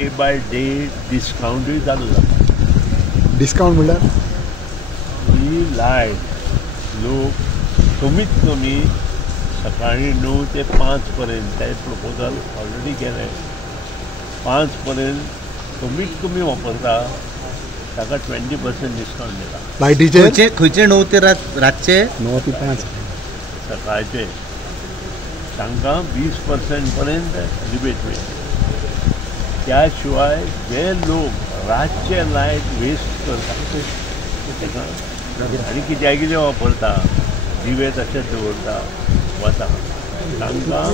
Day by day डिस्काउंटूय चालू जाता. Discount म्हणल्यार ही लायट लोक कमीत कमी सकाळी 9 ते 5 पर्यंत ते प्रपोजल ऑलरेडी केले. 5 पर्यंत कमीत कमी वापरता ताका 20% डिस्काउंट दिला. लायटीचे खंयचे 9 ते रातचे 9 ते 5 सकाळचे तांकां 20% पर्यंत रिबेट मेळटा. त्याशिवाय जे लोक रातचे लायट वेस्ट करता आनी कितें वापरता दिवे तशेंच दवरता वता तांकां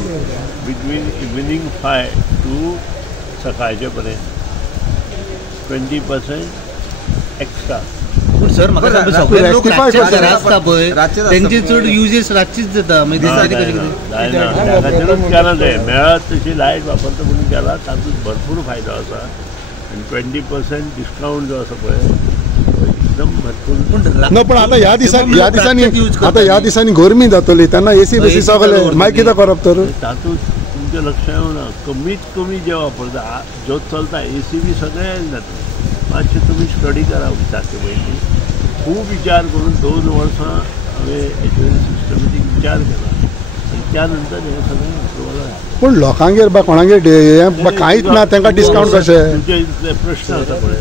बिटवीन इवनिंग 5 टू सकाळचे पर्यंत 20% एक्स्ट्रा. पूण सर म्हाका सांग सगळे लोक रातचे घरा आसता पळय तेंचे चड युजेस रातचीच जाता मागीर दिसांनी कशें कितें त्या खातीरूच केलां तें मेळत तशी लायट वापरता म्हणून केला. तातूंत भरपूर फायदो आसा आनी 20% डिस्काउंट जो आसा पळय एकदम भरपूर. न पण आता ह्या दिसांनी गरमी जातली तेन्ना एसी बेसी सगळे मागीर कितें करप तर तातूंत तुमचें लक्ष येवना. कमीत कमी जे वापरता जो चलता एसी बी सगळे जाता. मातशें तुमी स्टडी करा विचारचे पयलीं. खूब विचार करून 2 वर्सां हांवें हेचेर सिस्टमॅटीक विचार केला आनी त्या नंतर हें सगळें अप्रुवल जालें. पूण लोकांगेर बा कोणागेर हें कांयच ना तांकां डिस्काउंट कशें. तुमचे इतले प्रश्न आसा पळय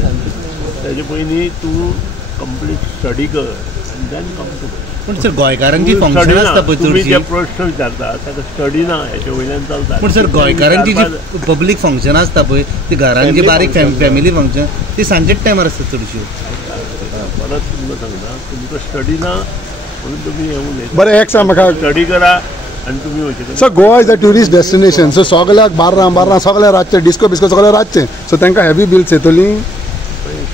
तेजे पयलीं तूं कंप्लीट स्टडी कर आनी देन कम टू. पूण सर गोंयकारांची फंक्शन आसता पळय तुमी जे चडशी. प्रश्न विचारता ताका स्टडी ना हेचे वयल्यान चलता. पूण सर गोंयकारांची जी पब्लीक फंक्शन आसता पळय ती घरांत जी बारीक फॅमिली फंक्शन ती सांजेच टायमार आसता चडशी. परत तुमकां सांगता तुमकां स्टडी ना म्हणून तुमी हे उलयता. बरें एक सांग म्हाका स्टडी करा आनी तुमी वयचे. So Goa is a tourist destination. So सगळ्याक बार्रां सगळे रातचे डिस्को बिस्को सगळे रातचे. सो तांकां हेवी बिल्स येतली.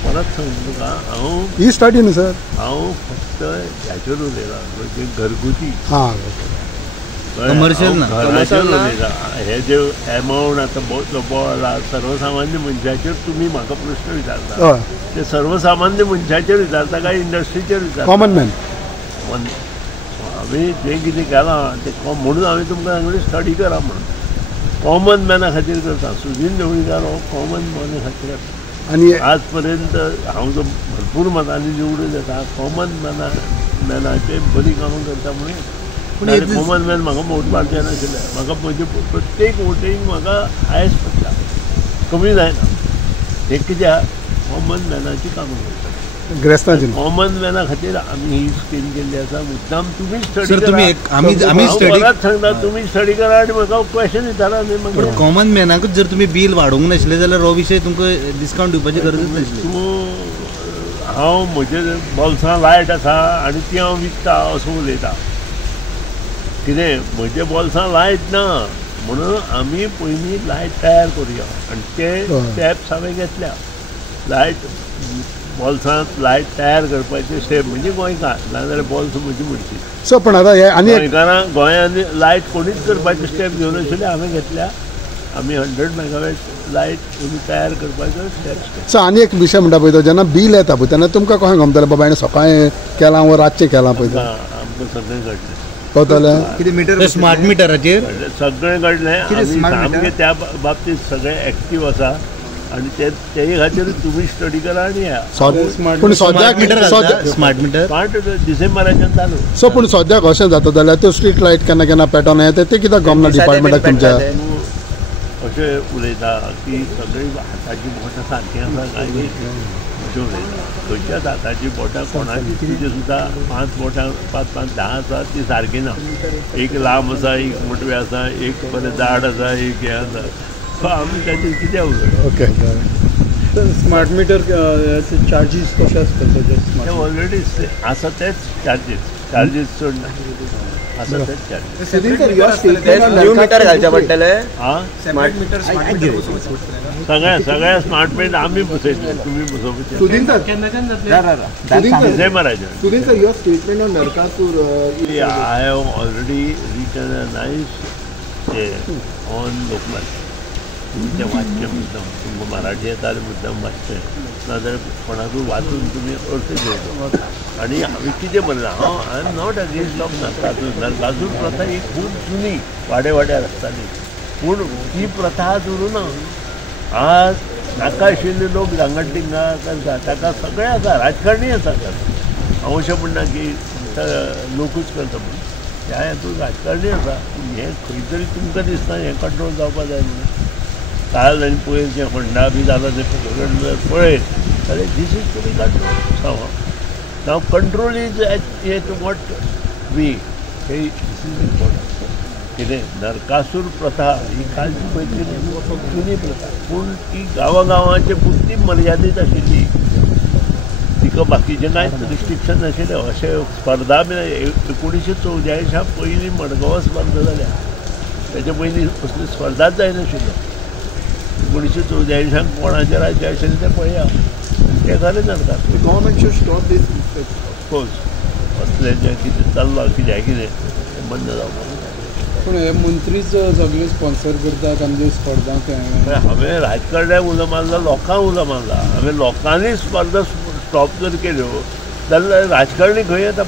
परत सांगता तुका हांव ही स्टडी न्हू सर. हांव फक्त ह्याचेर उलयलां म्हणजे घरगुती हां कमर्शियल ना. घराचेर उलयता. हे जे एमावंट आतां बोल सर्वसामान्य मनशाचेर तुमी म्हाका प्रश्न विचारता हय ते सर्वसामान्य मनशाचेर विचारता काय इंडस्ट्रीचेर विचारता. Common man. हांवें जें कितें केलां तें म्हणून हांवें तुमकां सांगलें स्टडी करा म्हणून. कॉमन मॅना खातीर करता. सुदीन ढवळीकार हो कॉमन मॅना खातीर करता. आनी आज पर्यंत हांव जो भरपूर मतांनी निवडून येता कॉमन मॅनाचे बरी कामां करता म्हणून. कॉमन मॅन म्हाका वोट मारचें नाशिल्लें. म्हाका म्हजे प्रत्येक वोटींग म्हाका हायस्ट पडटा कमी जायना. हे कित्याक कॉमन मॅनाची कामां करता. ग्रेस्तांची कॉमन मॅना खातीर आमी ही स्कीम केल्ली आसा. मुद्दाम तुमी स्टडी सर तुमी आमी स्टडी परत सांगता तुमी स्टडी करा आनी म्हाका क्वेश्चन विचारा न्ही. पूण कॉमन मॅनाकूच जर तुमी बील वाडोवंक नाशिल्ले जाल्यार हो विशय तुमकां डिस्काउंट दिवपाची गरजच नाशिल्ली. तूं हांव म्हजे बॉल्सां लायट आसा आनी ती हांव विकता असो उलयता. कितें म्हजे बॉल्सां लायट ना म्हणून आमी पयलीं लायट तयार करुया आनी ते स्टेप्स हांवें घेतल्या. लायट बॉल्सांत लायट तयार करपाचे स्टेप म्हणजे गोंयकार नाजाल्यार बॉल्स म्हजी म्हणची. सो पण आता हे आनी गोंयकारां गोंयांत लायट कोणीच करपाचे स्टेप घेवन आशिल्ले हांवें घेतल्या. आमी 100 मेगावॅट लायट तुमी तयार करपाचो स्टेप्स. सो आनी एक विशय म्हणटा पळय तो जेन्ना बील येता पळय तेन्ना तुमकां कशें गमतलें बाबा हांवें सकाळीं केलां वा रातचें केलां पळय आमकां सगळें घडलें. कळटलें. कितें मिटर स्मार्ट मिटराचेर सगळें घडलें. आमी सामकें त्या बाबतींत सगळे एक्टीव आसा आनी तेजे खातीर तुमी स्टडी करा आनी या. पूण सद्याक स्मार्ट मिटर स्मार्ट डिसेंबराच्यान चालू. सो पूण सद्याक अशें जाता जाल्यार त्यो स्ट्रीट लायट केन्ना केन्ना पेटोवन येता ते कित्याक गमना डिपार्टमेंटाक तुमच्या. अशें उलयता की सगळीं हाताची बोटां सारकीं आसा काय अशें उलयता. खंयच्याच हाताची बोटां कोणाची तुजे सुद्दां 5 बोटां 5-5 10 आसा ती सारकी ना. एक लांब आसा एक मोटवी आसा एक बरें जाड आसा एक हें आसा. सो आमी ताचेर कित्याक उलयता. ओके. स्मार्ट मीटर चार्जीस कशे आसता ते ऑलरेडी आसा तेच चार्जीस चड ना आसा तेच चार्जीस. न्यू मीटर घालचे पडटले. हां स्मार्ट मीटर सगळ्या स्मार्ट मीटर आमी बसयतले तुमी बसोवपाचे. सुदीन डिसेंबराच्यान. Sudin sir your statement on Narakasur. I have already written a nice on Lokmat. तुमचें वाचचें मुद्दम तुमकां मराठी येता जाल्यार मुद्दम वाचचें नाजाल्यार कोणाकूय वाचून तुमी अर्थ घेवचो. आनी हांवें कितें बरयलां I am not against of Narakasur प्रथा ही खूब जुनी वाड्यार आसताली पूण ती प्रथा आज उरूना. आज नाका आशिल्ले लोक सांगटिंगा करता ताका सगळें आसा राजकारणी आसा अवश्य म्हणना की लोकूच करता म्हणून त्या हातूंत राजकारणी आसा हें खंय तरी तुमकां दिसता हें कंट्रोल जावपा जाय म्हणून काल आनी पयर जें होंडा बी जालां तें जर पळयत जाल्यार this is to be control now control is at what we हे दिस इज इम्पॉर्टंट कितें नरकासूर प्रथा ही कालची पयली जुनी प्रथा पूण ती गांवांचे पुरती मर्यादीत आशिल्ली तिका बाकीचें कांयच रिस्ट्रिक्शन नाशिल्लें अशें स्पर्धा बी 1944 पयलीं मडगांव स्पर्धा जाल्या तेच्या पयलीं असली स्पर्धाच जायनाशिल्लो 1944 कोणाचें राज्य आशिल्लें तें पळया तें जालें Narakasur government should stop this of course असलें जें कितें चल्लां कितें तें बंद जावपाक पूण हे मंत्रीच सगळे स्पॉन्सर करतात आमचे स्पर्धांक हांवें राजकारण्याक उलो मारला लोकांक उलो मारला हांवें लोकांनी स्पर्धा स्टॉप जर केल्यो जाल्यार राजकारणी खंय येता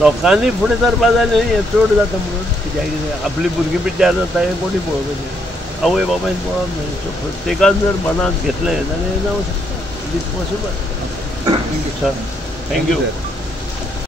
लोकांनी फुडें सरपा जाय हें चड जाता म्हणून कित्याक आपली भुरगीं पिड्ड्यार जाता हें कोणी पळोवपाचें आवय बाबायन पळोवप न्हय सो प्रत्येकान जर मनांत घेतलें जाल्यार हें जावं शकता it is possible thank you sir thank you